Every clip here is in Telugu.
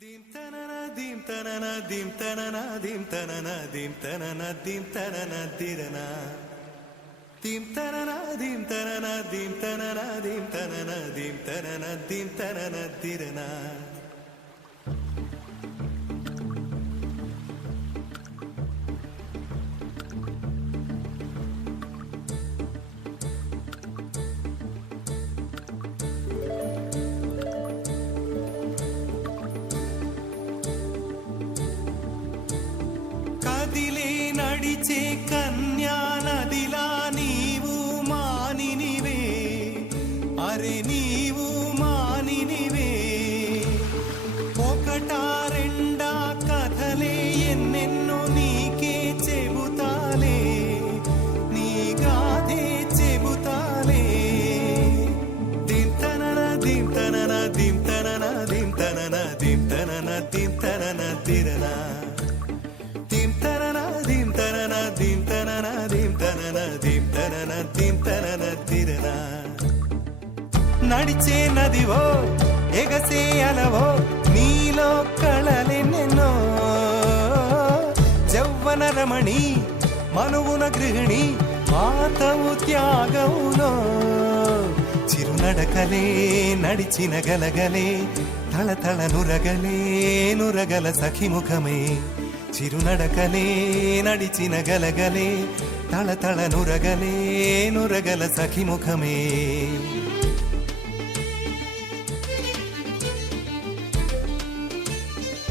dim tanana dim tanana dim tanana dim tanana dim tanana dim tanana dirana dim tanana dim tanana dim tanana dim tanana dim tanana dim tanana dirana నడిచే కన్యా నదిలా నీవు మానినివే అరే నీవు మానినివే ఒకటా రెండా కథలే ఎన్నెన్నో నీకే చెబుతాలే నీ గాథే చెబుతాలే దింతనన దింతనన దింతనన దింతనన దింతనన దింతనన తిరనా నడిచే నదివో ఎగసే అలవో నీలో కళలెన్నెన్నో జవ్వన రమణి మనువున గృహిణి మాతవు త్యాగములో చిరునడకలే నడిచిన గలగలే తళతళ నురగలే నురగల సఖిముఖమే చిరునడకలే నడిచిన గలగలే తళతళ నురగలే నురగల సఖిముఖమే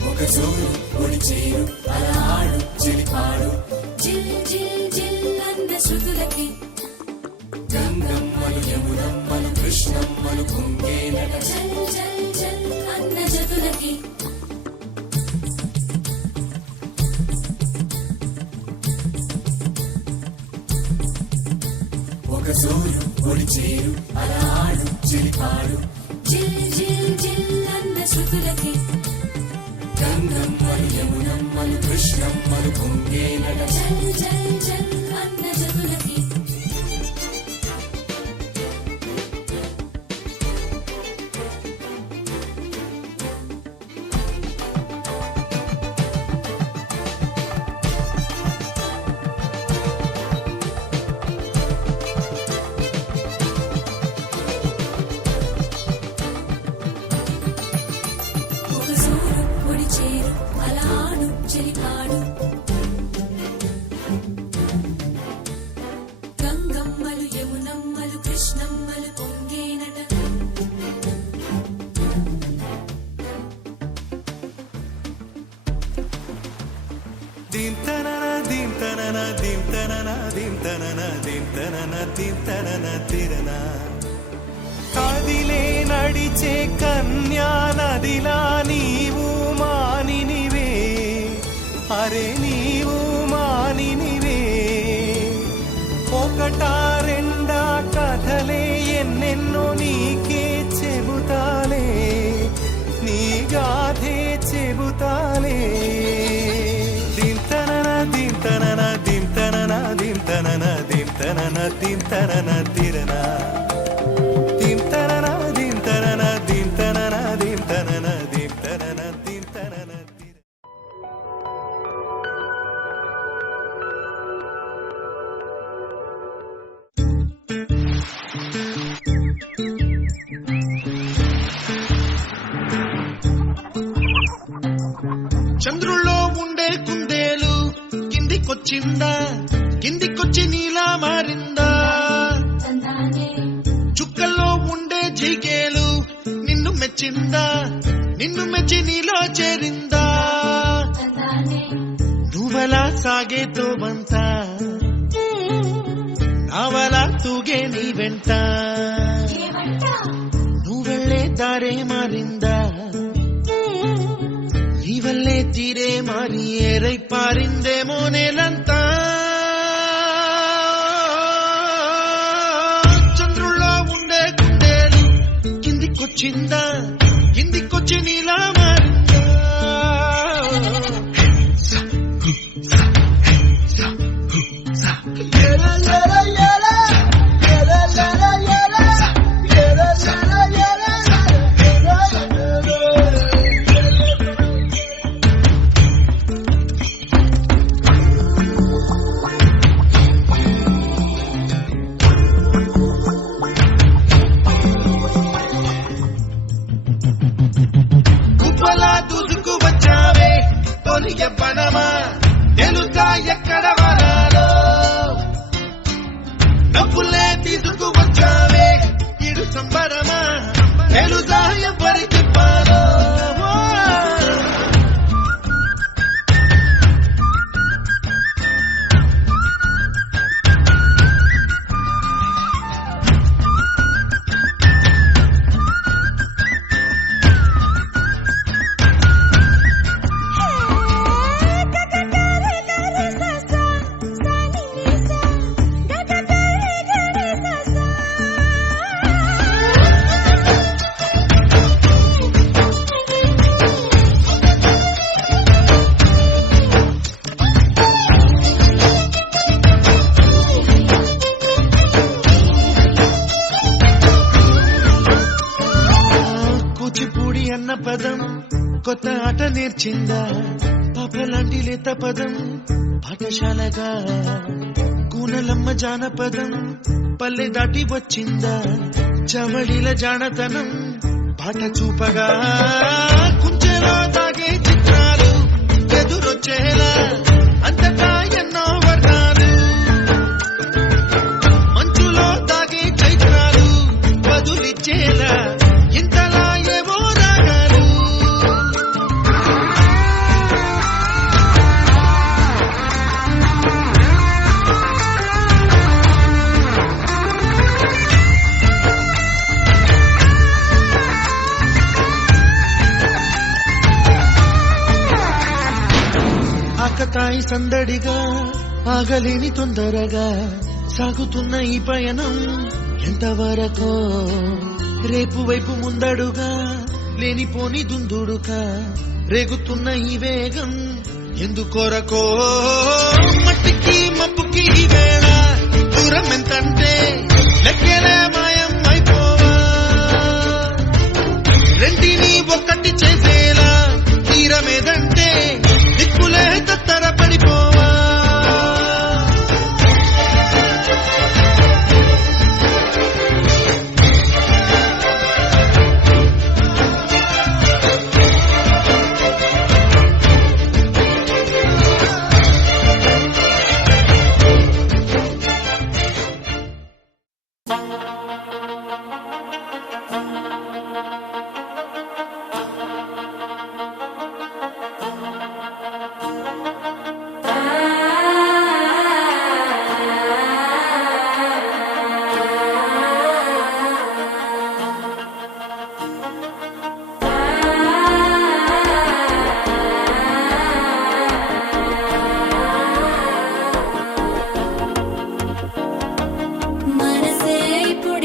ఒక జోరు ఒడిచేరు అలహాడు చిలిపాడు జిల్ జిల్ జిల్ అన్న శృతులకి గంగమ్మలు యమునమ్మలు కృష్ణమ్మలు కుంగేనట జల్ జల్ జల్ అన్న జతులకి ఒక జోరు ఒడిచేరు అలహాడు చిలిపాడు జిల్ జిల్ జిల్ అన్న శృతులకి గంగమ్మలు యమునమ్మలు కృష్ణమ్మలు కుంగేనట జల్ జల్ జల్ అన్న జతులకి గంగమ్మలు యమునమ్మలు కృష్ణమ్మలు పొంగేనట దింతనన దింతనన దింతనన దింతనన దింతనన దింతనన తిరనా కదిలే నడిచే కన్యా నదిలా నీవు మానినివే అరే నీవు మానినివే ఒకటా రెండా కథలే ఎన్నెన్నో నీకే చెబుతాలే నీ గాథే చెబుతాలే దింతనన దింతనన దింతనన దింతనన దింతనన దింతనన తిరనా చంద్రుల్లో ఉండే కుందేలు కిందికొచ్చిందా కిందికొచ్చి నీలా మారిందా చుక్కల్లో ఉండే జిగేలు నిన్ను మెచ్చిందా నిన్ను మెచ్చి నీలో చేరిందా నువ్వలా సాగేతో బంత నావలా తూగే నీ వెంట నువ్వెళ్ళే దారే మారిందా నీవల్లే తీరే మారి ఏరై పారిందేమో నేలంతా చంద్రుల్లో ఉండే కుందేలు కిందికొచ్చిందా కిందికొచ్చి నీలా మారిందా యవ్వనమా తెలుసా ఎక్కడ వనాలో డబ్బులే తీసుకువచ్చావే ఇడు సంబరమా తెలుసా ఎవరి తిప్పాలో కూచిపూడి అన్న పదం కొత్త ఆట నేర్చిందా పాపలాంటి లేత పదం పాఠశాలగా కూనలమ్మ జానపదం పల్లె దాటి వచ్చిందా చవళిల జానతనం పాట చూపగా కుంచెలో దాగే చిత్రాలు ఎదురొచ్చేలా అంతటా ఎన్నో వర్ణాలు మంచులో దాగే చైత్రాలు బదులిచ్చేలా ఇంతలా ఏవో రాగాలు ఆకతాయి సందడిగా ఆగలేని తొందరగా సాగుతున్న ఈ పయనం ఎంతవరకో రేపు వైపు ముందడుగా లేనిపోని దుందుడుగా రేగుతున్న ఈ వేగం ఎందుకొరకో మట్టికి మప్పుకి ఈ వేళ దూరం ఎంతంటే లెక్కలే మాయం అయిపోవా రెంటిని ఒక్కటి చేసేలా తీరమేదంటే దిక్కులే తత్తర పడిపోవా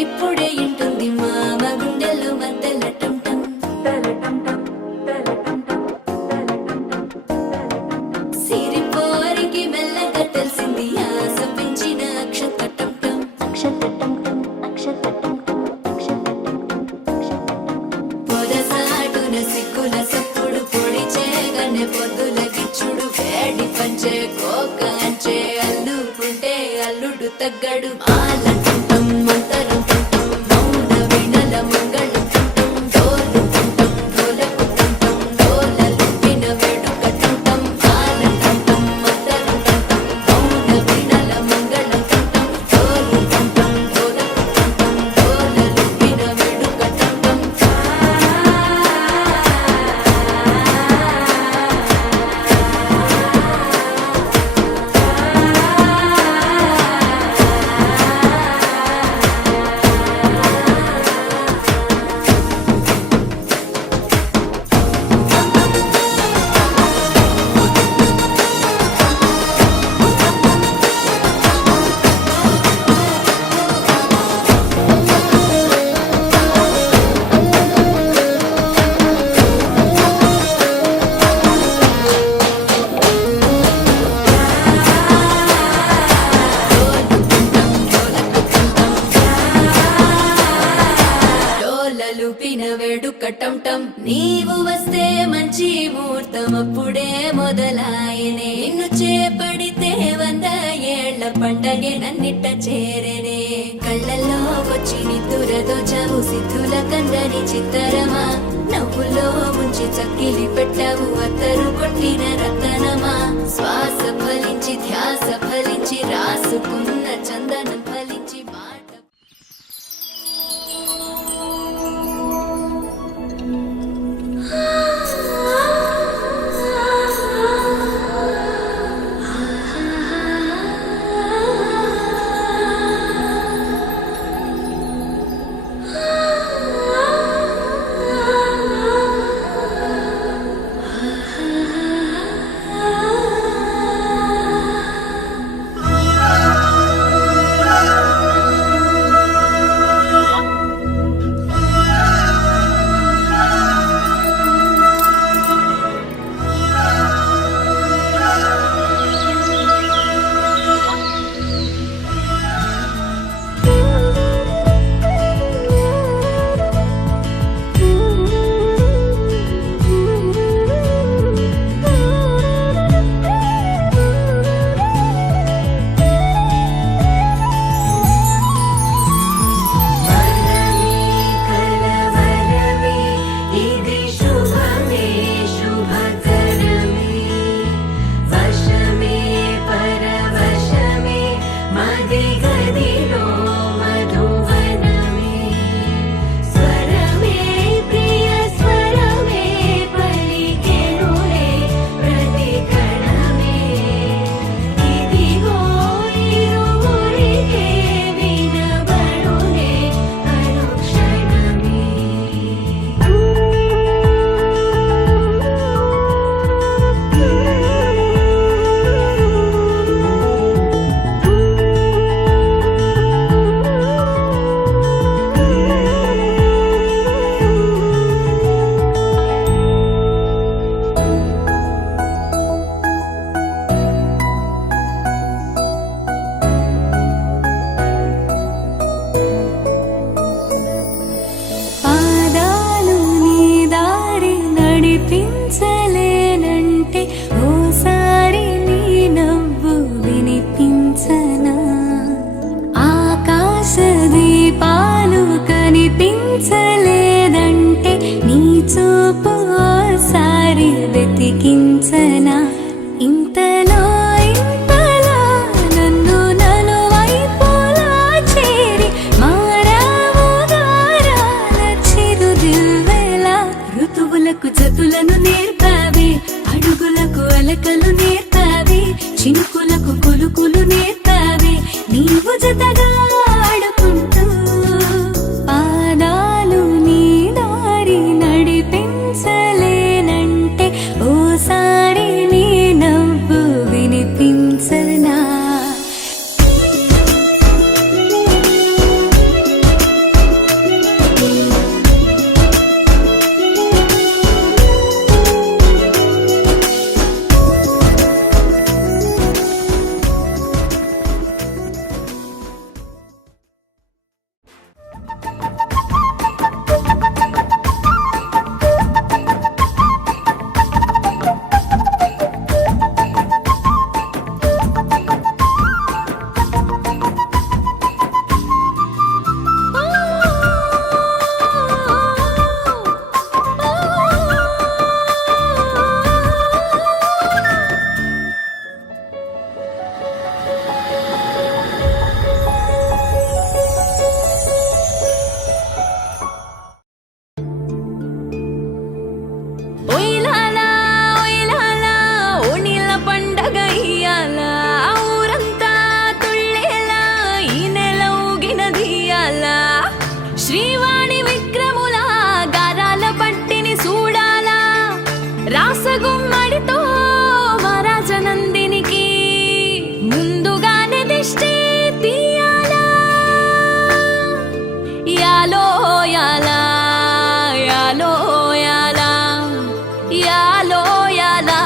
ఇప్పుడే ఇంటుంది మామ గుండెల్లో మధ్యలో టంటం సిరిపోరికి మెల్లగా తెలిసింది ఆశ పెంచిన అక్షతటం పొదసాటున సిక్కుల సప్పుడు పొడి చేయగానే పొద్దుల గిచ్చుడు వేడి పంచే కోక అంచే అల్లుకుంటే అల్లుడు తగ్గడు ఆలంటుంటం మంతరం నీవు వస్తే మంచి ముహూర్తం అప్పుడే మొదలాయనే నిన్ను చేపడితే 100 ఏళ్ల పండగే నన్నిట్ట చేరనే కళ్ళల్లో వచ్చి నిద్దురతో చవు సిద్ధుల కందని చిత్తరమా నవ్వులో ముంచి చక్కిలి పెట్టావు అత్తరు కొట్టిన రతన చందనమా శ్వాస ఫలించి ధ్యాస ఫలించి రాసుకున్న చందనం ఫలించి మాట వెతికించనా ఇంతలో ఇంతలా నన్ను నలువైపులా చేరి మారావు గారాల చిరుదివ్వెలా ఋతువులకు జతులను నేర్పావే అడుగులకు అలకలు నేర్పావే చినుకులకు కులుకులు నేర్పావే నీవు జతగా ఆడుకుంటూ పాదాలు నీ దారి నడిపించలేనంటే ఓసారి నీ నవ్వు వినిపించనా శ్రీవాణి విక్రముల గారాల పట్టిని చూడాలా రాసగుమ్మడితో వరాజనందినికి ముందుగానే దిష్టి తీయాలా యాలో యాలా యాలో యాలా యాలో యాలా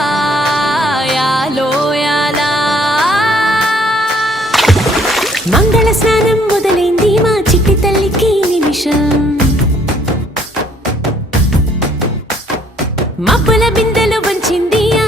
యాలో యాలా మంగళ స్నానం మొదలైంది మా చిట్టి తల్లికి మబ్బుల బిందెలు వంచింది ఆ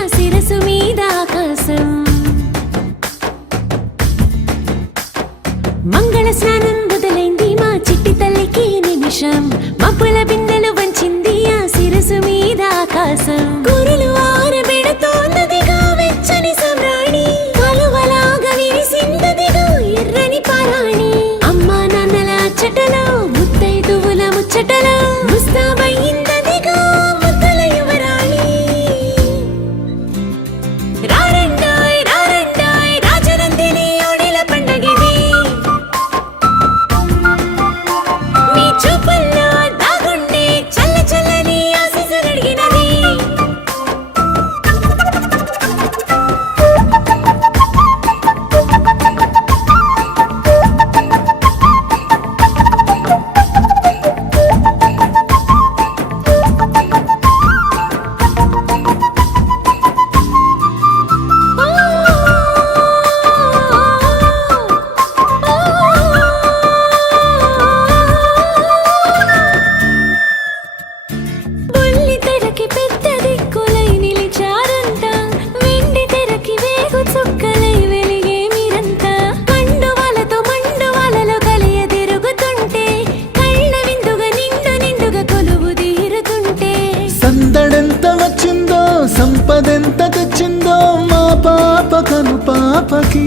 అదెంత తెచ్చిందో మా పాప కను పాపకి.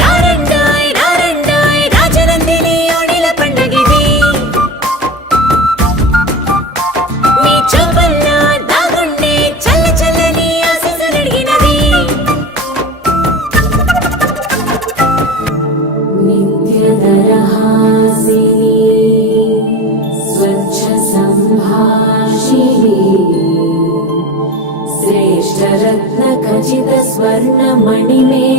రారండాయ్ రారండాయ్ రాజనందిని ఓణిల పండగిది, మీ చూపుల్లో దాగుండే చల్ల చల్లని ఆశీస్సులడిగినది. నిత్యదరహాసిని స్వచ్ఛ సంభాషిణి శ్రేష్ఠరత్న ఖచిత స్వర్ణ మణిమేఖలాధారిణి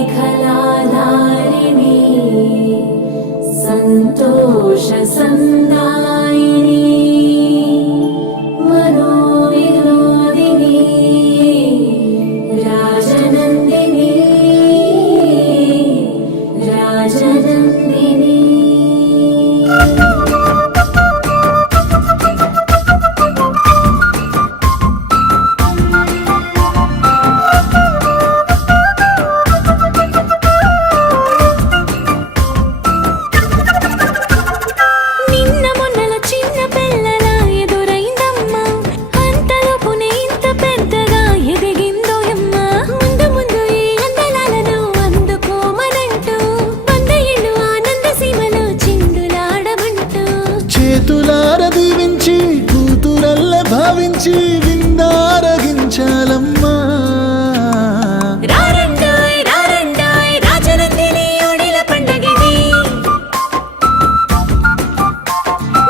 సంతోష సందాయిని మనోవినోదిని రాజనందిని రాజనందిని. నిన్న మొన్నల చిన్న పిల్లల ఎదురైందమ్మా, అంతలోపునే ఇంత పెద్దగా ఎదిగిందోయమ్మ. ముందు ముందు ఈ అందలాలను అందుకోమనంటూ 100 ఏళ్ళు ఆనంద సీమలో చిందులాడమంటూ చేతులార దీవించి కూతురల్ల భావించి విందారగించాలమ్మా. రారండాయ్ రారండాయ్ రాజనందిని ఓణిల పండగిది,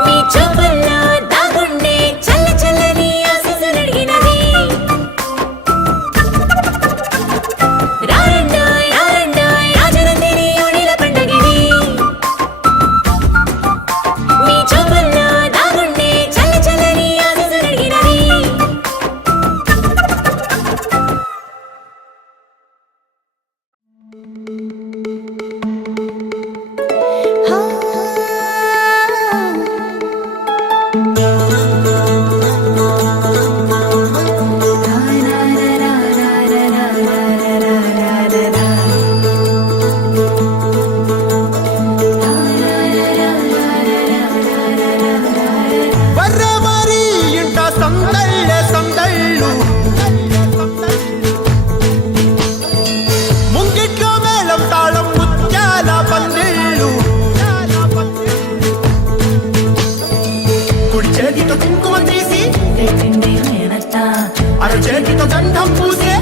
మీ చూపుల్లో దాగుండే చల్ల చల్లని ఆశీస్సులడిగినది. రారండాయ్ రారండాయ్ రాజనందిని ఓణిల పండగిది, మీ చూపుల్లో దాగుండే చల్ల చల్లని ఆశీస్సులడిగినది. వర్రవారి ఇంట సందళ్ళే సందళ్ళు, ముంగిట్లో మేళం తాళం ముత్యాల పందిళ్ళు. కుడి చేతితో కుంకుమ తీసి అర చేతితో గంధం పూసే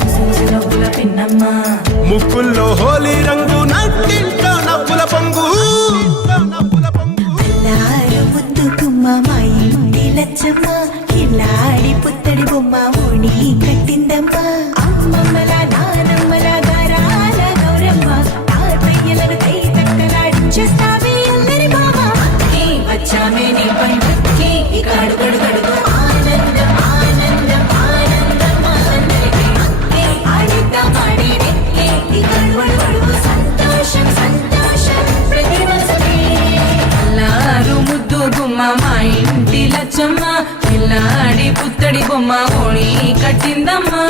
ముక్కుల్లో హోలీ రంగు, నట్టింట్లో నవ్వుల పొంగు. ముద్దు గుమ్మ మా ఇంటి లచ్చమ్మ, కిల్లాడి పుత్తడి బొమ్మ ఓణి కట్టిందమ్మ. అమ్మమ్మల నానమ్మల గారాల గౌరమ్మ, తాతయ్యలను కై తక్కలాడించేస్తావే అల్లరి మామ. వచ్చామే నీ పండుగకి ఇక అడుగడుగడుగు ఆనందం ఆనందం ఆనందం అందరికీ. ఆడిద్దాం ఆడేదే ఇక అడుగడుగడుగు సంతోషం సంతోషం ప్రతి మనసుకి. అల్లారు ముద్దు గుమ్మ మా ఇంటి లచ్చమ్మ, పిల్లాడి పుత్తడి బొమ్మ ఓణి కట్టిందమ్మా.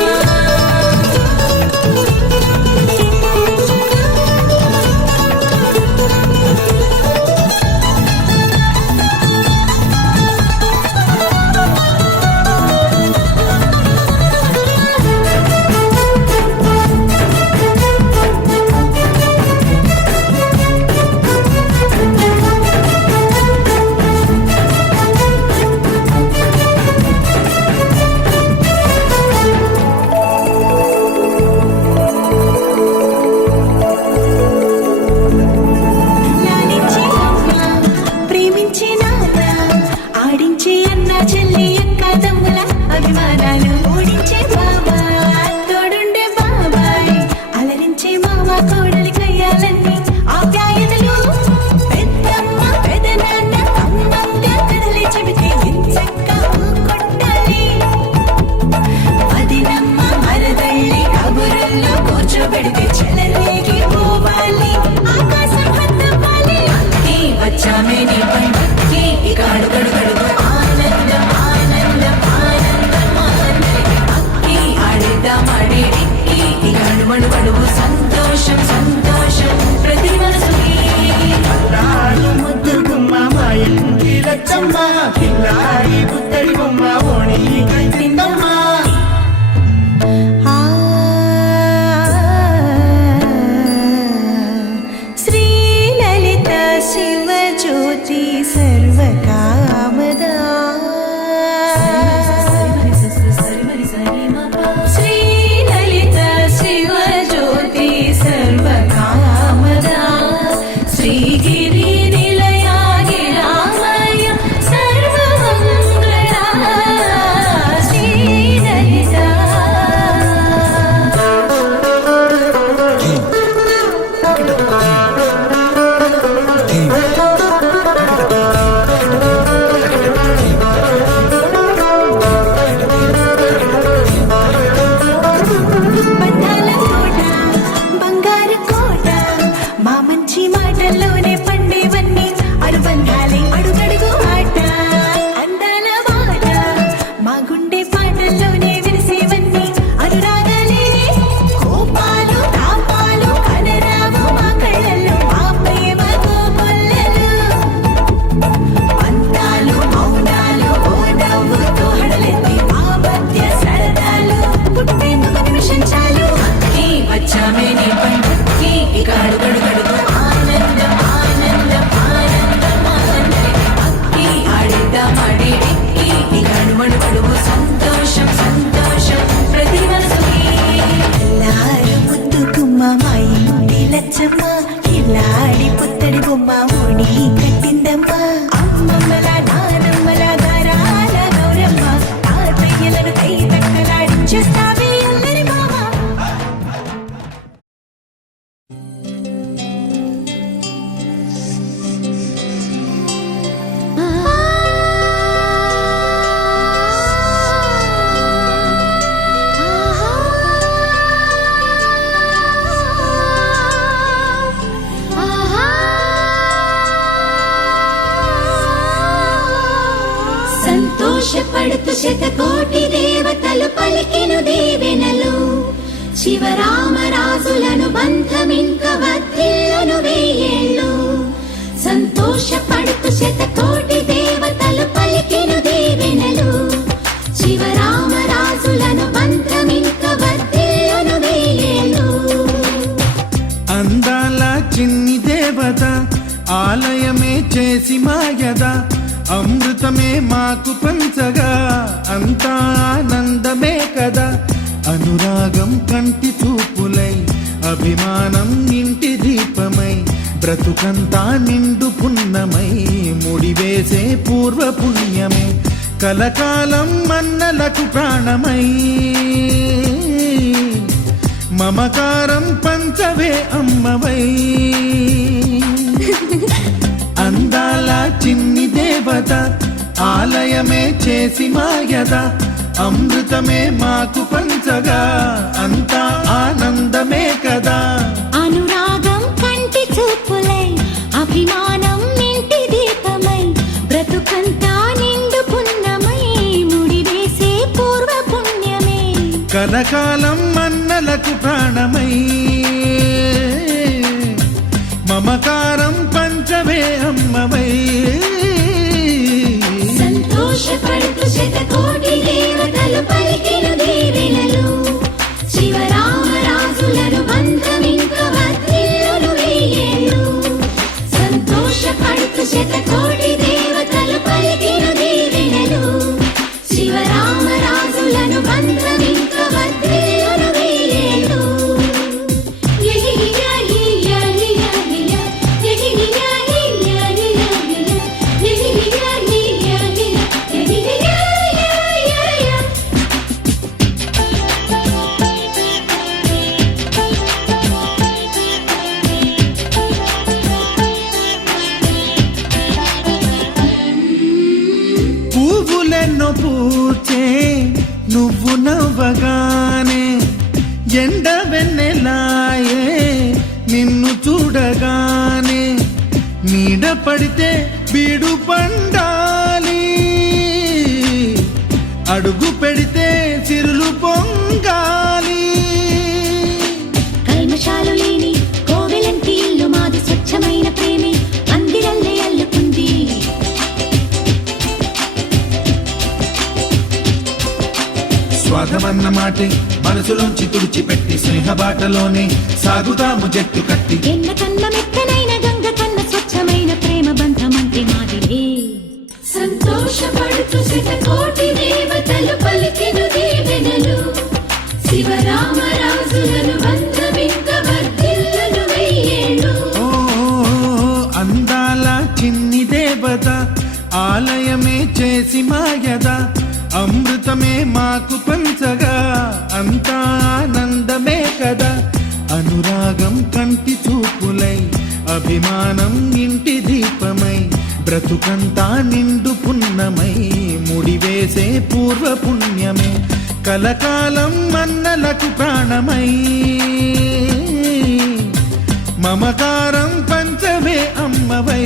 లాలించే అమ్మ, ప్రేమించే నాన్న, ఆడించే అన్న చెల్లి అక్క తమ్ముల అభిమానాలు ఓడించే బాబా, తోడుండే బాబాయ్, అలరించే మామ కోడలి కయ్యాలన్నీ ఆప్యాయతలు. పెద్దమ్మ పెదనాన్న అమ్మంగా కథలే చెబితే ఎంచక్కా కొట్టాలి. వదినమ్మ మరదళ్ళి కబురుల్లో కూర్చోబెడితే చెలరేగి పోవాలి, ఆకాశం హద్దవ్వాలి. వచ్చామే నీ పండుగకి ఇక అడుగడుగడుగు ఆనందం ఆనందం ఆనందం అందరికీ. అక్కి ఆడిద్దాం ఆడేది ఇక అడుగడుగడుగు సంతోషం సంతోషం ప్రతి మనసుకి. ముద్దు గుమ్మ మా ఇంటి లచ్చమ్మ, కిల్లాడి పుత్తడి బొమ్మ ఓణి కట్టిందమ్మా. శివరామరాజులను బంధమింక వర్ధిల్లును వెయ్యేళ్ళు సంతోషపడుతూ శతకోటి దేవతలు పలికెను దీవెనలు శివరామరాజులను బంధమింక వర్ధిల్లును వెయ్యేళ్ళు అందాల చిన్ని దేవత ఆలయమే చేసి మాయద అమృతమే మాకు పంచగా అంతా ఆనందమే కదా అనురాగం కంటి చూపులై అభిమానం ఇంటి దీపమై బ్రతుకంతా నిండు పున్నమై ముడివేసే పూర్వ పుణ్యమే కలకాలం మన్నలకు ప్రాణమై మమకారం పంచవే అమ్మవై అందాల చిన్ని దేవత ఆలయమే చేసి మాయద అమృతమే మాకు పంచగా అంతా ఆనందమే కదా అనురాగం కంటి చూపులై అభిమానం ఇంటి దీపమై బ్రతుకంతా నిండు పున్నమై ముడివేసే పూర్వ పుణ్యమే కలకాలం మన్నలకు ప్రాణమై మమకారం పంచవే అమ్మవై సంతోషపడుతూ శతకోటి దేవతలు పలికెను దీవెనలు శివరామరాజులను బంధమింక వర్ధిల్లును వెయ్యేళ్ళు సంతోషపడుతూ శతకోటి దేవతలు పలికెను దీవెనలు శివరామరాజులను బంధమింక వర్ధిల్లును వెయ్యేళ్ళు పువ్వులెన్నో పూచే నువ్వు నవ్వగానే ఎండ వెన్నెలాయే నిన్ను చూడగానే నీడ పడితే బీడు పండాలి అడుగు పెడితే చిరులు పొంగాలి కల్మషాలు లేని కోవెలంటి ఇల్లు మాది స్వచ్ఛమైన ప్రేమే అందిరల్లే అల్లుకుంది స్వాగమన్న మాటే మనసులోంచి తుడిచిపెట్టి స్నేహబాటలోనే సాగుతాము జట్టు కట్టి ఎన్న కన్న మెత్తనైన గంగ కన్న స్వచ్ఛమైన ప్రేమ బంధమంటే మాదిలే సంతోషపడుతూ శతకోటి దేవతలు పలికెను దీవెనలు శివరామరాజులను బంధమింక వర్ధిల్లును వెయ్యేళ్ళు ఓ అందాల చిన్ని దేవత ఆలయమే చేసి మాయద అమృతమే మాకు పంచగా అంతా ఆనందమే కదా అనురాగం కంటి చూపులై అభిమానం ఇంటి దీపమై బ్రతుకంతా నిండు పున్నమై ముడివేసే పూర్వ పుణ్యమే కలకాలం మన్నలకు ప్రాణమై మమకారం పంచవే అమ్మవై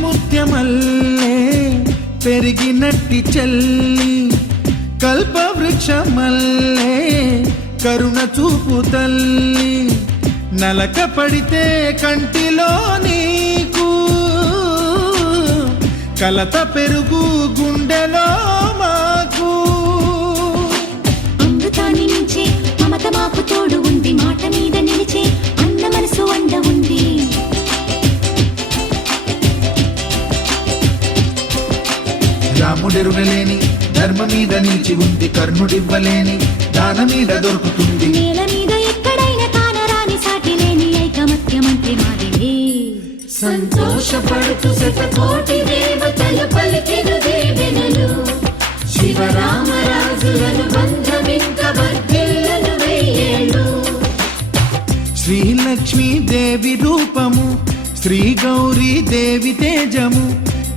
ముత్యమల్లే పెరిగినట్టి చెల్లి కల్పవృక్షమల్లే కరుణ చూపు తల్లి నలక పడితే కంటిలో నీకు కలత పెరుగు గుండెలో మాకు అమృతాన్ని మించే మమత మాకు తోడు ఉంది మాట మీద నిలిచే అన్న మనసు అండ ఉంది రాముడెరుగలేని ధర్మ మీద నిలిచి ఉంది కర్ణుడివ్వలేని దాన మీద దొరుకుతుంది నేల మీద ఎక్కడైనా కానరాని సాటి లేని ఐకమత్యమంటే సంతోషపడుతూ శతకోటి దేవతలు పలికిన దీవెనలు శివరామరాజులను బంధమింక వర్ధిల్లును వెయ్యేళ్ళు. శ్రీలక్ష్మీ దేవి రూపము శ్రీ గౌరీ దేవి తేజము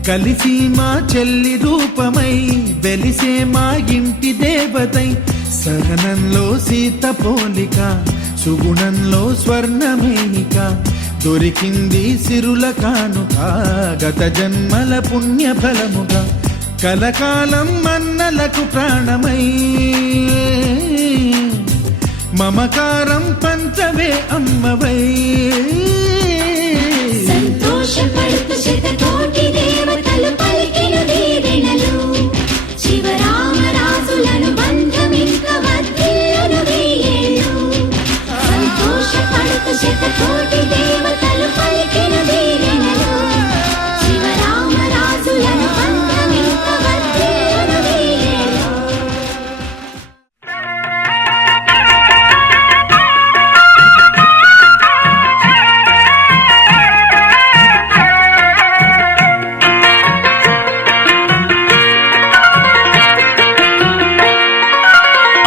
కలిసి మా చెల్లి రూపమై వెలిసే మా ఇంటి దేవతై సహనంలో సీత పోలిక సుగుణంలో స్వర్ణమేనిక దొరికింది సిరుల కానుక గత జన్మల పుణ్య ఫలముగా కలకాలం మన్నలకు ప్రాణమై మమకారం పంచవే అమ్మవై. సంతోషపడుతూ శతకోటి దేవతలు పలికిన దీవెనలు శివరామరాజులను బంధమింక వర్ధిల్లును వెయ్యేళ్ళు. సంతోషపడుతూ శతకోటి దేవతలు పలికిన దీవెనలు శివరామరాజులను బంధమింక వర్ధిల్లును వెయ్యేళ్ళు.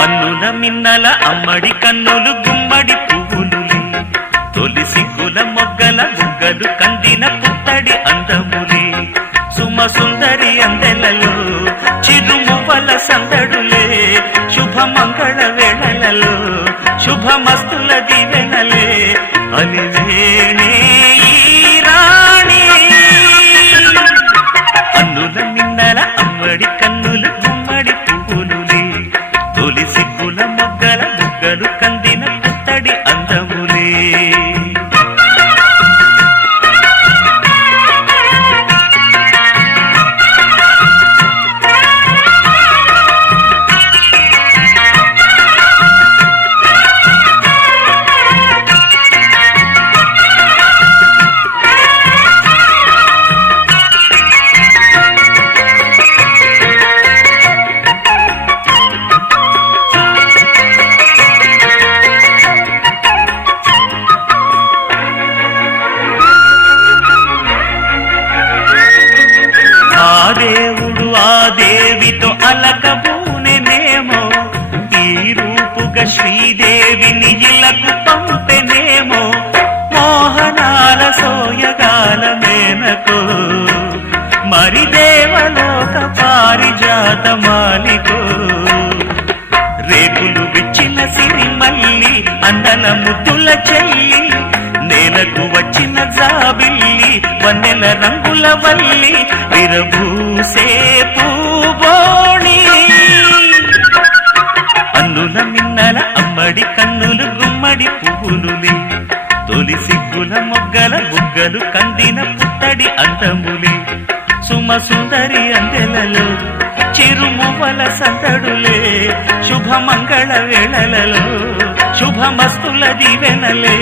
అన్నుల మిన్నల అమ్మడి కన్నులు గుమ్మడి పువ్వులులే తొలి సిగ్గుల మొగ్గల బుగ్గలు కందిన పుత్తడి అందములే సుమ సుందరి అందెలలో చిరుమువ్వల సందడులే శుభ మంగళ వేళలలో శుభమస్తుల దీవెనలే అలివేణే ఈ రాణి. అన్నుల మిన్నల అమ్మడి కన్నులు గుమ్మడి పువ్వులులే తొలి సిగ్గుల మొగ్గల బుగ్గలు కందిన పుత్తడి అందములే. దేవుడు ఆ దేవితో అలకబూనెనేమో ఈ రూపుగా శ్రీదేవిని ఇలకు పంపెనేమో మోహనాల సోయగాల మేనకో మరి దేవలోక పారిజాత మాలికో రేకులు విచ్చిన సిరిమల్లి అందల ముద్దుల చెల్లి నేలకు వచ్చిన జాబిల్లి వన్నెల రంగుల వల్లి విరబూసే పూబోణి. అన్నుల మిన్నల అమ్మడి కన్నులు గుమ్మడి పువ్వులులే తొలి సిగ్గుల మొగ్గల బుగ్గలు కందిన పుత్తడి అందములే సుమ సుందరి అందెలలో చిరుమువ్వల సందడులే శుభమంగళ వేళలలో శుభమస్తుల దీవెనలే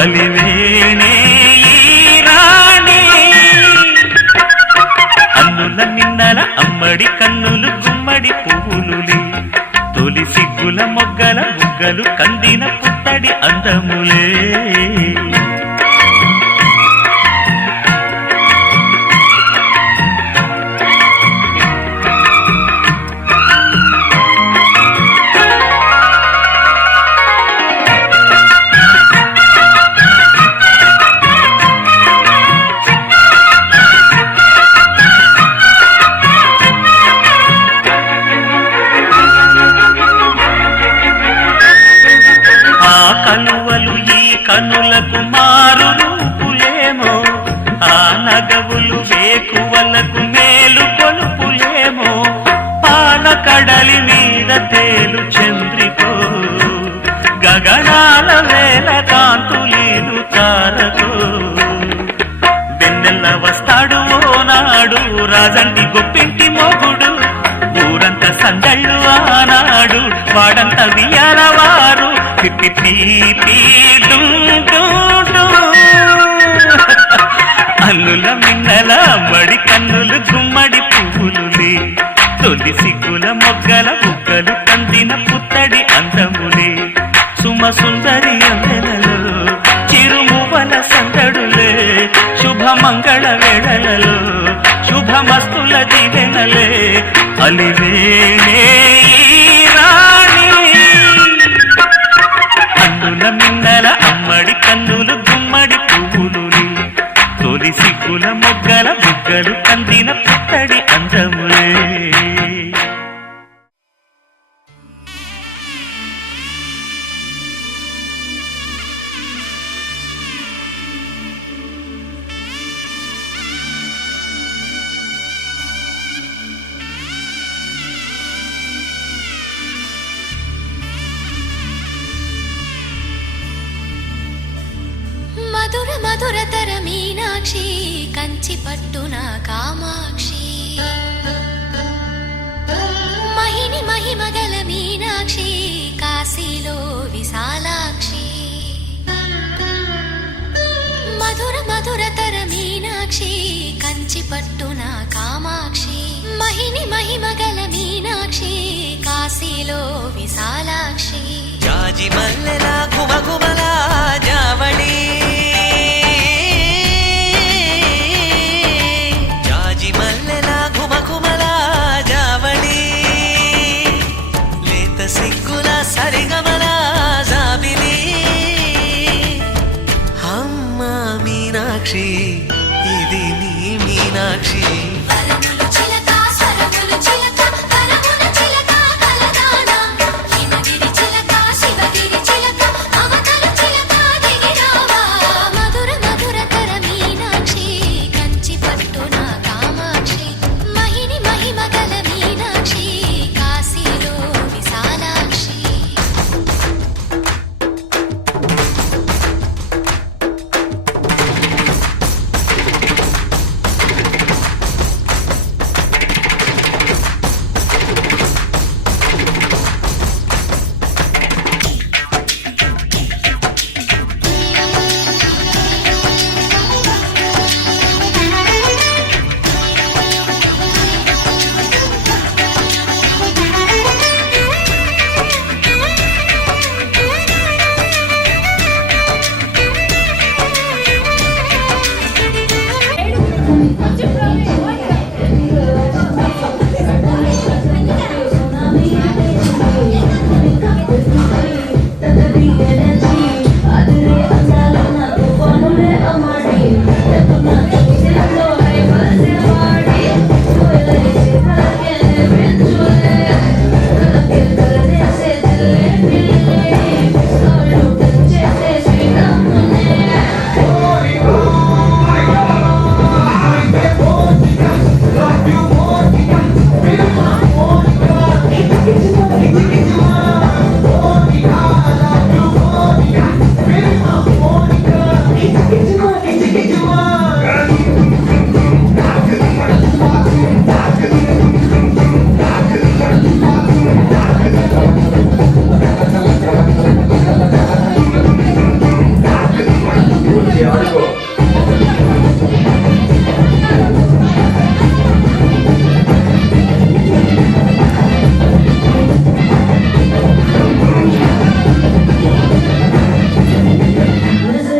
అలివేణే ఈ రాణి. అన్నుల మిన్నల అమ్మడి కన్నులు గుమ్మడి పువ్వులులే తొలి సిగ్గుల మొగ్గల బుగ్గలు కందిన పుత్తడి అందములే. కనువలు ఈ కనులకు మారు రూపులేమో ఆ నగవులు వేకువలకు మేలు కొలుపులేమో పాల కడలి మీద తేలు చంద్రికో గగనాల వేల కాంతులీలు తారకో వెన్నెల్ల వస్తాడు ఓనాడు రాజంటి గొప్పింటి మొగుడు ఊరంతా సందళ్ళు ఆనాడు వాడంతా వియ్యాలవారు అల్లుల మిన్నల మడి కన్నులు గుమ్మడి పువ్వులులే తొలి సిగ్గుల మొగ్గల బుగ్గలు కందిన పుత్తడి అందములే సుమ సుందరి అందెలలో చిరుమువ్వల సందడులే శుభమంగళ అలివేణే ఈ రాణి అందుల మిన్నల అమ్మడి కన్నులు గుమ్మడి పువ్వులుని తొలి సిగ్గుల మొగ్గల బుగ్గలు కందిన పుత్తడి అందములే మధుర మధురతర మీనాక్షి కంచి పట్టున కామాక్షి మహిని మహిమగల మీనాక్షి కాశీలో విశాలాక్షి మధుర మధురతర మీనాక్షి కంచి పట్టున కామాక్షి మహిని మహిమగల మీనాక్షి కాశీలో విశాలాక్షి జాజి మల్లెల గుమగుమల జావళి జాజి మల్లెల గుమగుమల జావళి లేత సిగ్గుల సరిగమల జాబిలి అమ్మ మీనాక్షి ఇది నీ మీనాక్షి వరములు చిలక స్వరములు చిలక కరముల చిలక కలదాన హిమగిరి చిలక శివగిరి చిలక అవతల చిలక దిగిరావా మధుర మధురతర మీనాక్షి కంచి పట్టున కామాక్షి మహిని మహిమగల మీనాక్షి కాశీలో Visalakshi Listen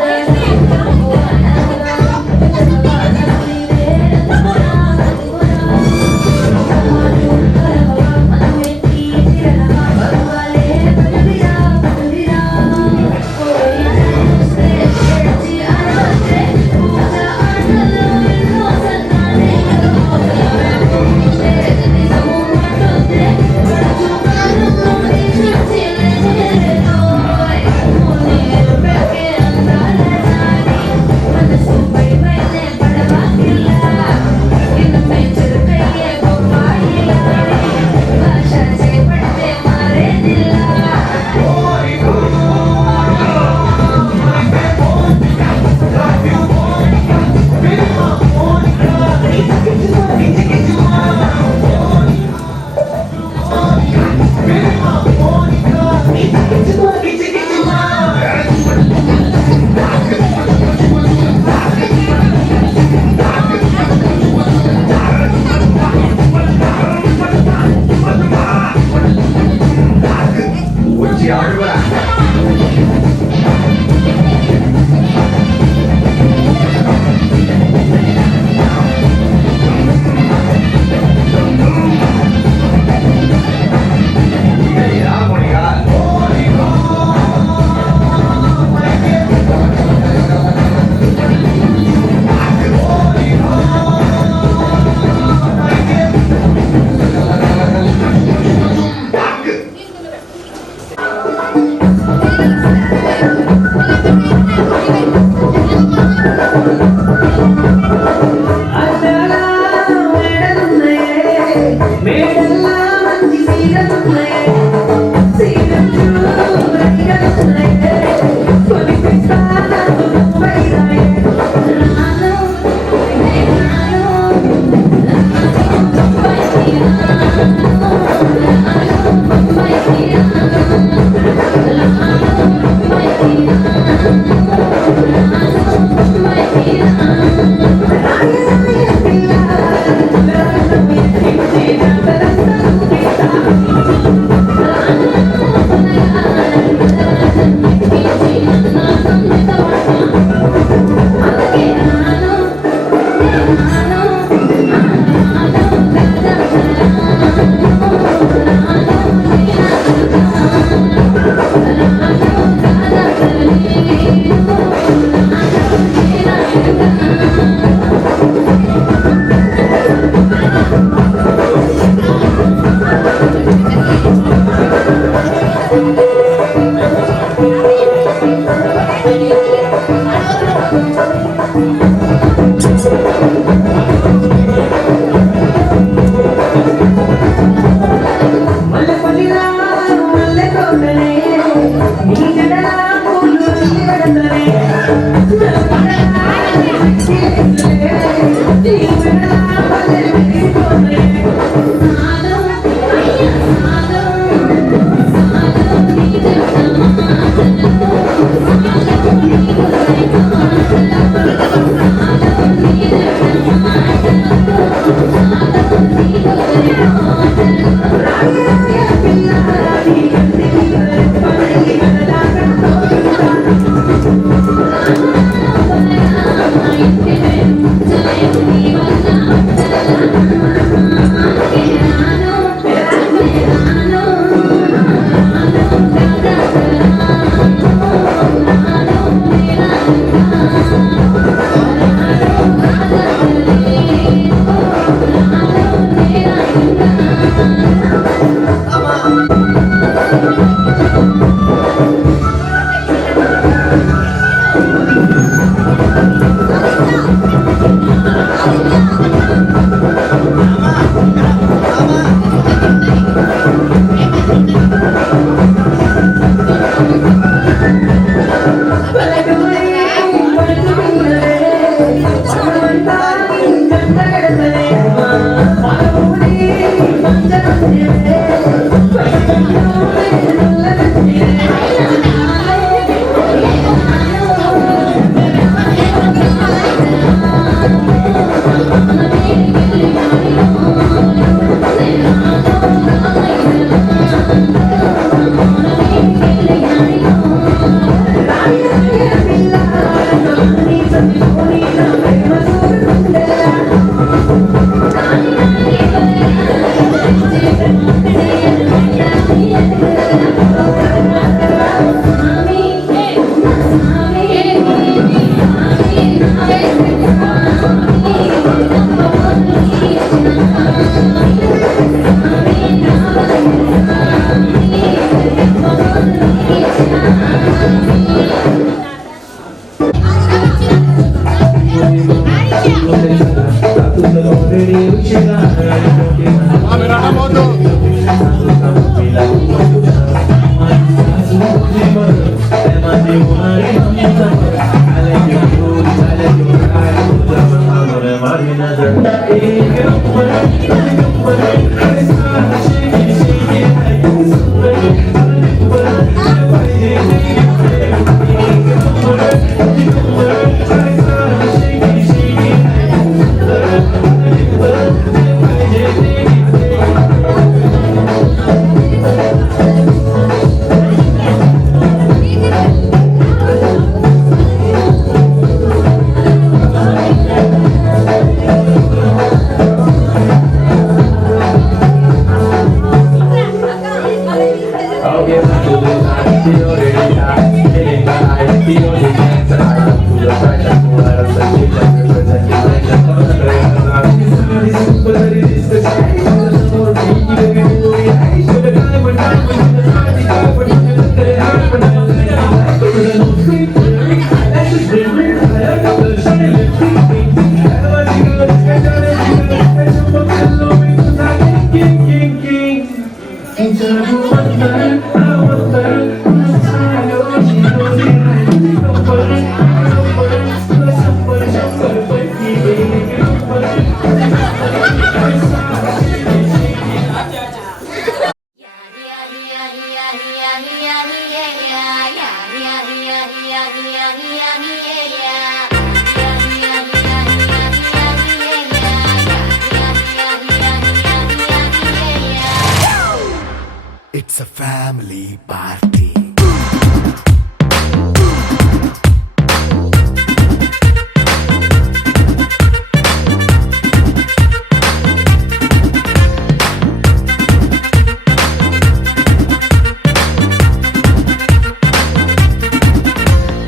It's a family party.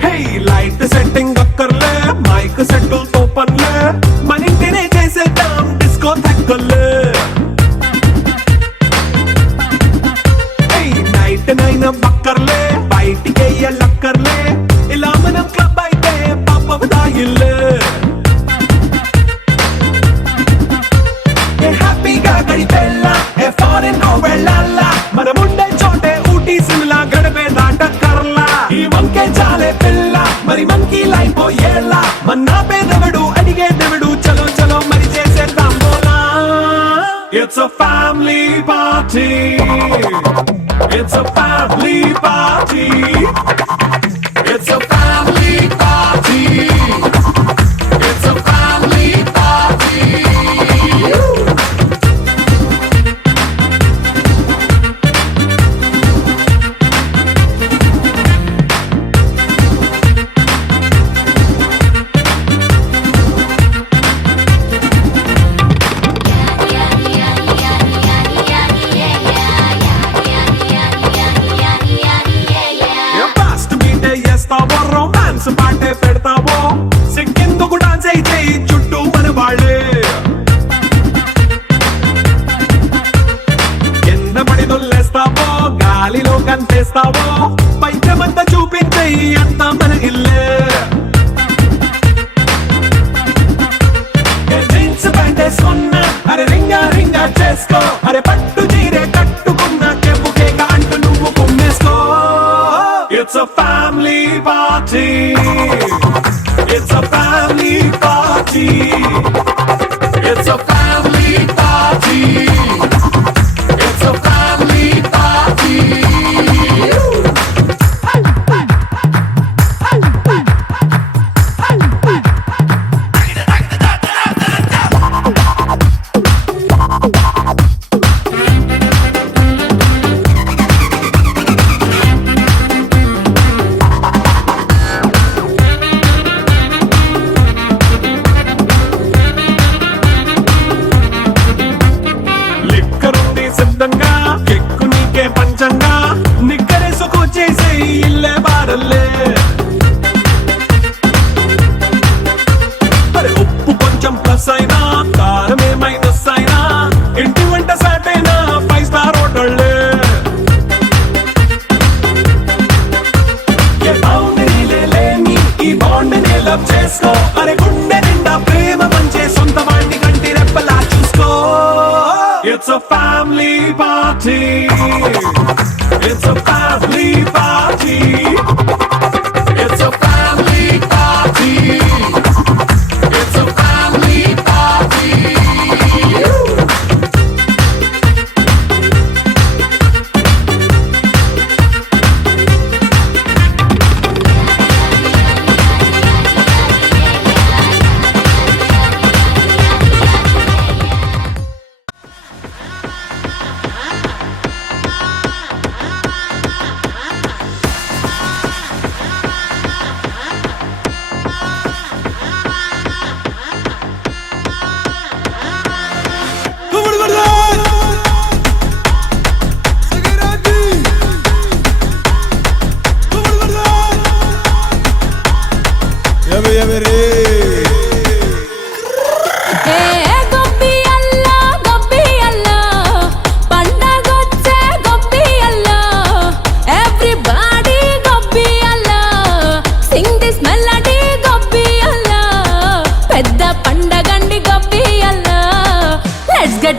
Hey, light setting అక్కర్లే మైక్ సెట్టుల్ తో పనులే మన ఇంటినే చేసేద్దాం డిస్కో థక్కర్లే నైట్ బక్కర్లే బయటికి లక్కర్లే ఇలా మనం క్లబ్ అయితే పాపదాయిల్లే హ్యాపీగా గడిపెల్లా ఫారెన్ వెళ్ళాలా మనం ఉండే చోటే ఊటీ సిమ్లా గడిపే దాటక్కర్లా ఈ వంకే చాలే పిల్ల మరి మరి మంకీ లైపోయేలా మన్నా పేదవడు అడిగేదెవడు చలో చలో మరి చేసేద్దాం బోలా It's a family party It's a family party It's a family party It's a family party fast బీటే చేస్తావో రొమాన్స్ పాటే పెడతావో సిక్కిందుకు డాన్స్ అయితే చుట్టూ మన వాళ్ళే కింద పడి దొల్లేస్తావో గాలిలో కనిపిస్తావో పైకమంతా చూపించే అంతా మన ఇల్లే జీన్స్ ప్యాంట్ వేసుకున్నా అరే రింగా రింగా చేసుకో అరే పట్టు చీరే కట్టుకున్నా కెప్పు కేక అంటూ నువ్వు కుమ్మేసుకో It's a family party It's a family party It's a family party It's a family party లిక్కరుంది సిద్ధంగా కెక్కు నీకే పంచంగా నిక్కరేసుకు చేసే ఇల్లే బారల్లే అరే ఉప్పు కొంచెం ప్లస్ అయినా కారం మైనస్ అయినా ఇంటి వంట సాటైనా 5 స్టార్ హోటళ్ళే ఏ బౌండరీలే లేని ఈ బాండ్ని లవ్ చేసుకో అరే గుండె నిండా ప్రేమ పంచే సొంత వాణ్ణి కంటి రెప్పలా చూసుకో It's a family party It's a family party It's a family party It's a family party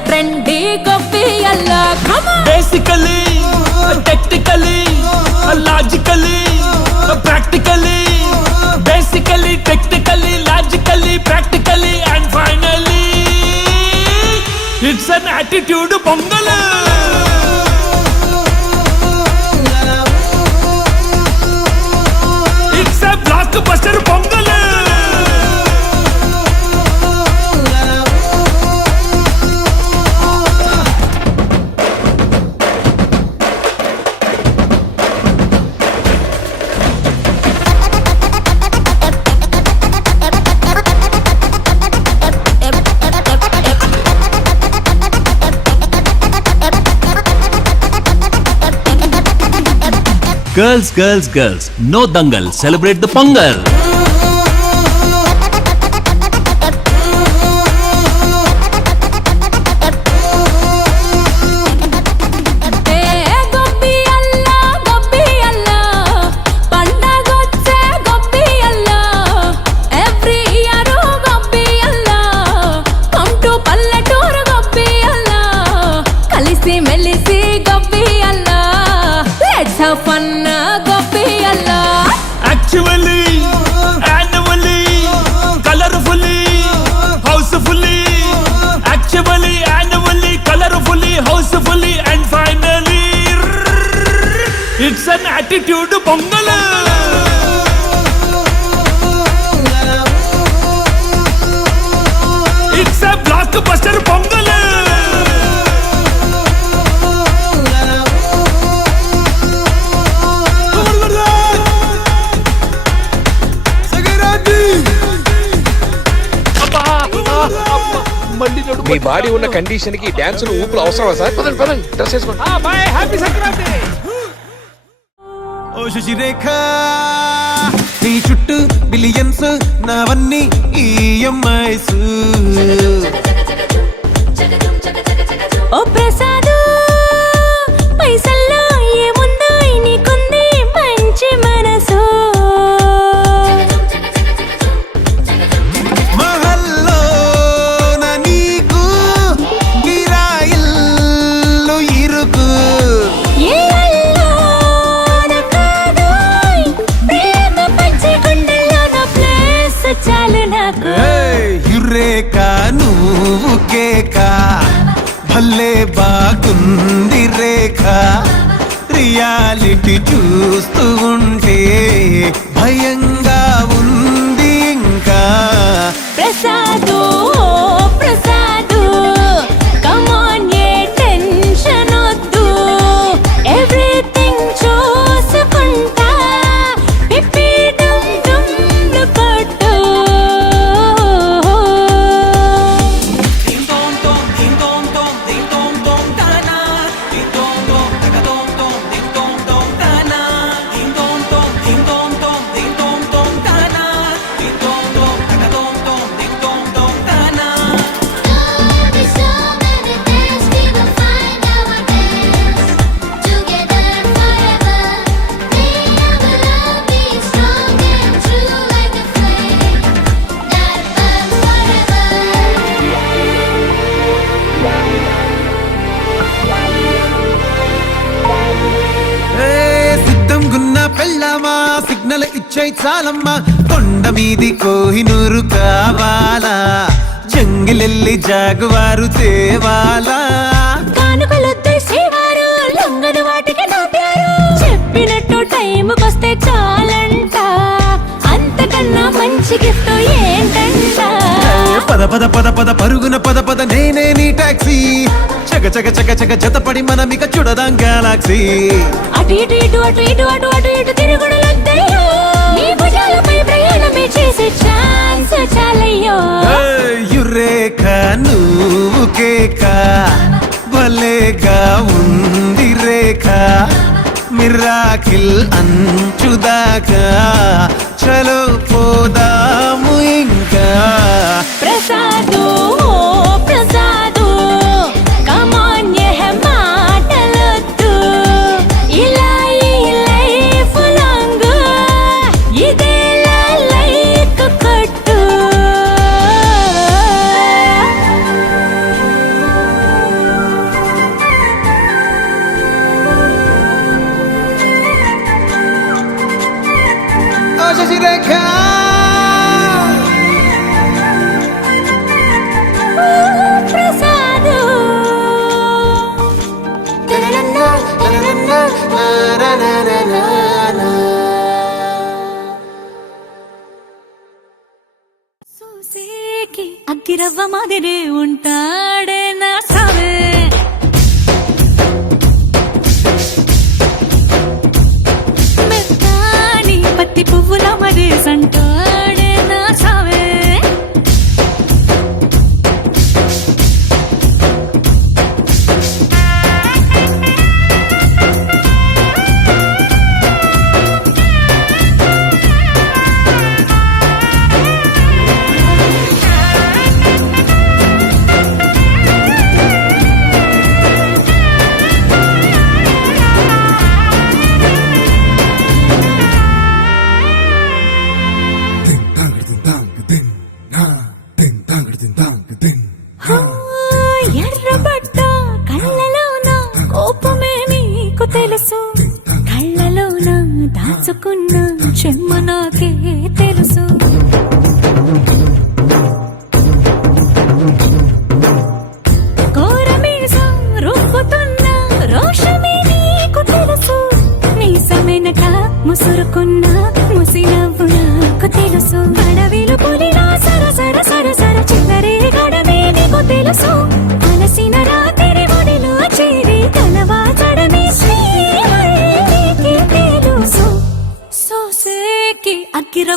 trendy గొప్పియల్లా Basically, technically, logically, practically. Basically, technically, logically, practically, and finally, it's an attitude pongal. It's a blockbuster pongal. Girls, girls, girls, no dangal, celebrate the Pongal. Fun, Actually, block buster pongal me body ఉన్న కండిషన్ కి డాన్సులు ఊపులు అవసరమా సార్? పదండి పదండి, డ్రెస్ వేసుకోండి. హ్యాపీ సంక్రాంతి. ఓ శశిరేఖ నీ చుట్టూ బిలియన్స్ నావన్నీ ఈఎంఐస్ ఓ ప్రసాదు పైసల్లో ఏముందో నీకుంది మంచి మనసు మహల్లో నా నీకు గిరాయిల్లు ఇరుకు ఏళ్ళలో కాదు ప్రేమ పంచి గుండెల్లో నా ప్లేస్ చాలు నాకు యురేక నువ్వు కేక భలే బాగుంది రేఖ రియాలిటీ చూస్తూ ఉంటే భయంగా ఉంది ఇంకా ప్రసాదు ప్రసాదు కమాన్ ఏ టెన్షన్ వద్దు ఎవ్రీథింగ్ చూసుకుంటా పిప్పి డుమ్ డుమ్లు కొట్టు సిద్ధం గున్న పెళ్ళమా సిగ్నల్ ఇచ్చే చాలమ్మా కొండ మీది కోహినూరు కావాలా జంగిలెల్లి జాగువారు తేవాలా కానుకలొద్దు సేవారు లొంగని వాటికి నవ్వారు చెప్పినట్టు టైంకొస్తే చాలంట అంతకన్నా మంచి గిఫ్ట్ ఏంటంట పద పద పద పద పరుగున పద పద నేనే నీ టాక్సీ చక చక చక చక జతపడి మనమిక చూడదాం గెలాక్సీ అటు ఇటు ఇటు అటు ఇటు అటు అటు ఇటు తిరుగుడులొద్దయ్యో నీ భుజాలపై ప్రయాణమే చేసే ఛాన్స్ చాలయ్యో యురేఖ నువ్వు కేక భలేగా ఉంది రేఖ మిరాకిల్ అంచుదాకా చలో పోదాము ఇంకా ప్రసాదు ప్రసాదు కమాన్ ఏ మాటలొద్దు ఇలా ఈ లైఫ్ లాంగ్ ఇదేలా లైక్ కొట్టు ఓ శశిరేఖ ప్రసాదు చూసేకి అగ్గిరవ్వ మాదిరి ఉంటాడే నా సావే మెత్తాని పత్తి పువ్వుల మరి సంటాడే నా సావే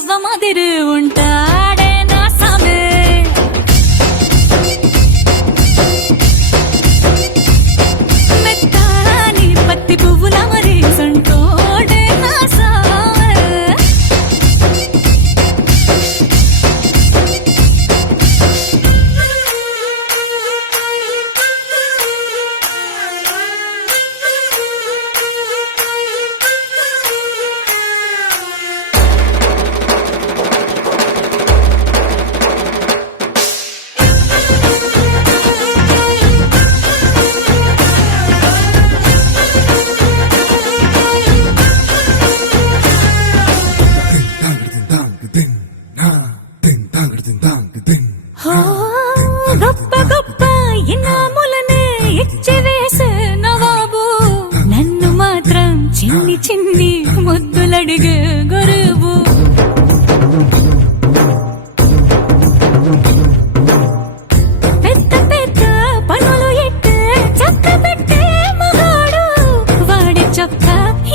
అగ్గిరవ్వ మాదిరి ఉంటాడే నా సామే మెత్తాని పత్తి పువ్వుల మరి సంటోడే నా సామే గొప్ప గొప్ప ఇనాములనే ఇచ్చి వేసే నవాబు నన్ను మాత్రం చిన్ని చిన్ని ముద్దులడిగే గురువు పెద్ద పెద్ద పనులు ఎట్టే చక్క పెట్టే మగాడు వాడి చొక్క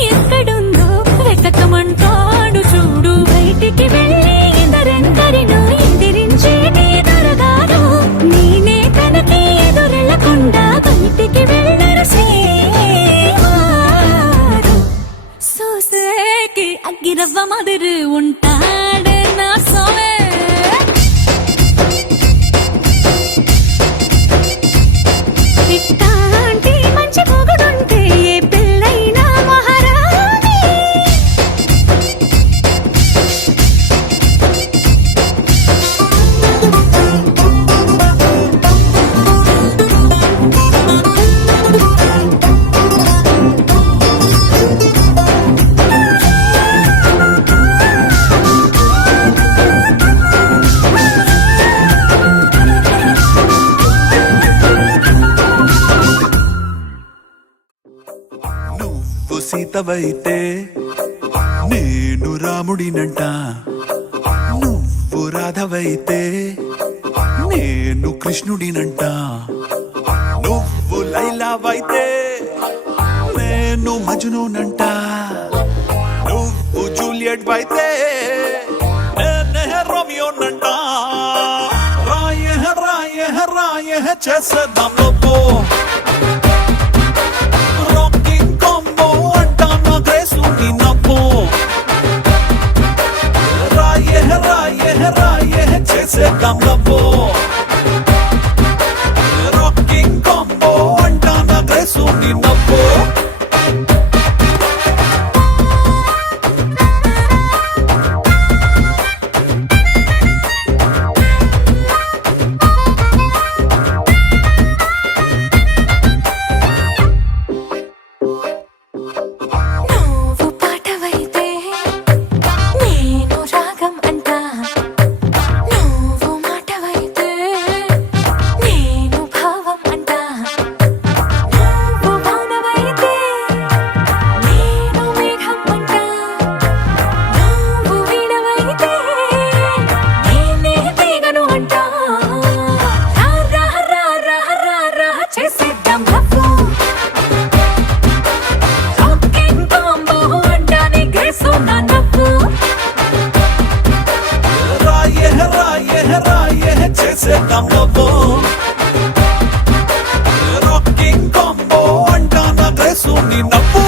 ఎక్కడుందో వెతకమంటాడు చూడు బయటికి వెళ్ళి ఇద్దరెందరినో ఎదిరించి దొరగాడు నేనే తనకి ఎదురెళ్ళకుండా బయటికి వెళ్ళరు శ్రీవారు సోసేకి అగ్గిరవ్వ మాదిరి ఉంటాడే నా సోమే ఇట్టాంటి మంచి మొగుడుంటే ఏ పిల్లైనా మహారాణి నువ్వు సీతవైతే నేను రాముడినంట నువ్వు రాధవైతే నేను కృష్ణుడినంట నువ్వు లైలావైతే నేను మజ్నూనంట నువ్వు జూలియట్ అయితే నేనే రోమియోనంట రాయే రాయే రాయే చేసేద్దాం లోపో చేసేద్దాం లవ్వో రాకింగ్ కాంబో అంటానా గ్రేసు నీ నవ్వో నువ్వు పాటవైతే నేను రాగం అంటా నువ్వు మాటవైతే నేను భావం అంటా నువ్వు వానవైతే నేను మేఘం అంటా నువ్వు వీణవైతే నేనే తీగను అంటా రా రా రా రా రా రా చేసేద్దాం లవ్వు రాకింగ్ కాంబో అంటానే గ్రేసు నా నవ్వు రాయే రాయే రాయే చేసేద్దాం లవ్వో రాకింగ్ కాంబో అంటానా గ్రేసు నీ నవ్వో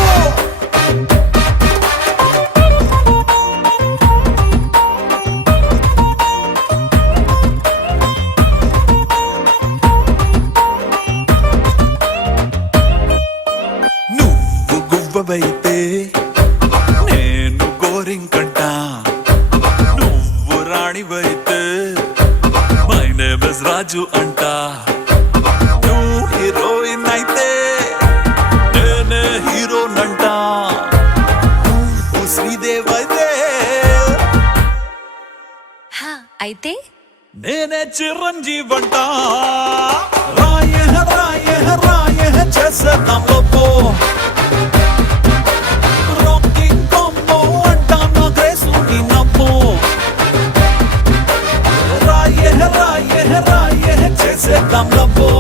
నువ్వు గువ్వవైతే నేను గోరింకంట నువ్వు రాణివైతే మై నేమ్ ఇస్ రాజు అంట నువ్వు హీరోయిన్ అయితే నేనే హీరోనంట నువ్వు శ్రీదేవ్ అయితే అయితే నేనే చిరంజీవంట రాయే రాయే రాయే చేసేద్దాం లోపో రాకింగ్ కాంబో అంటానా గ్రేసు నీ నవ్వో రాయే రాయే రాయే చేసేద్దాం లవ్వో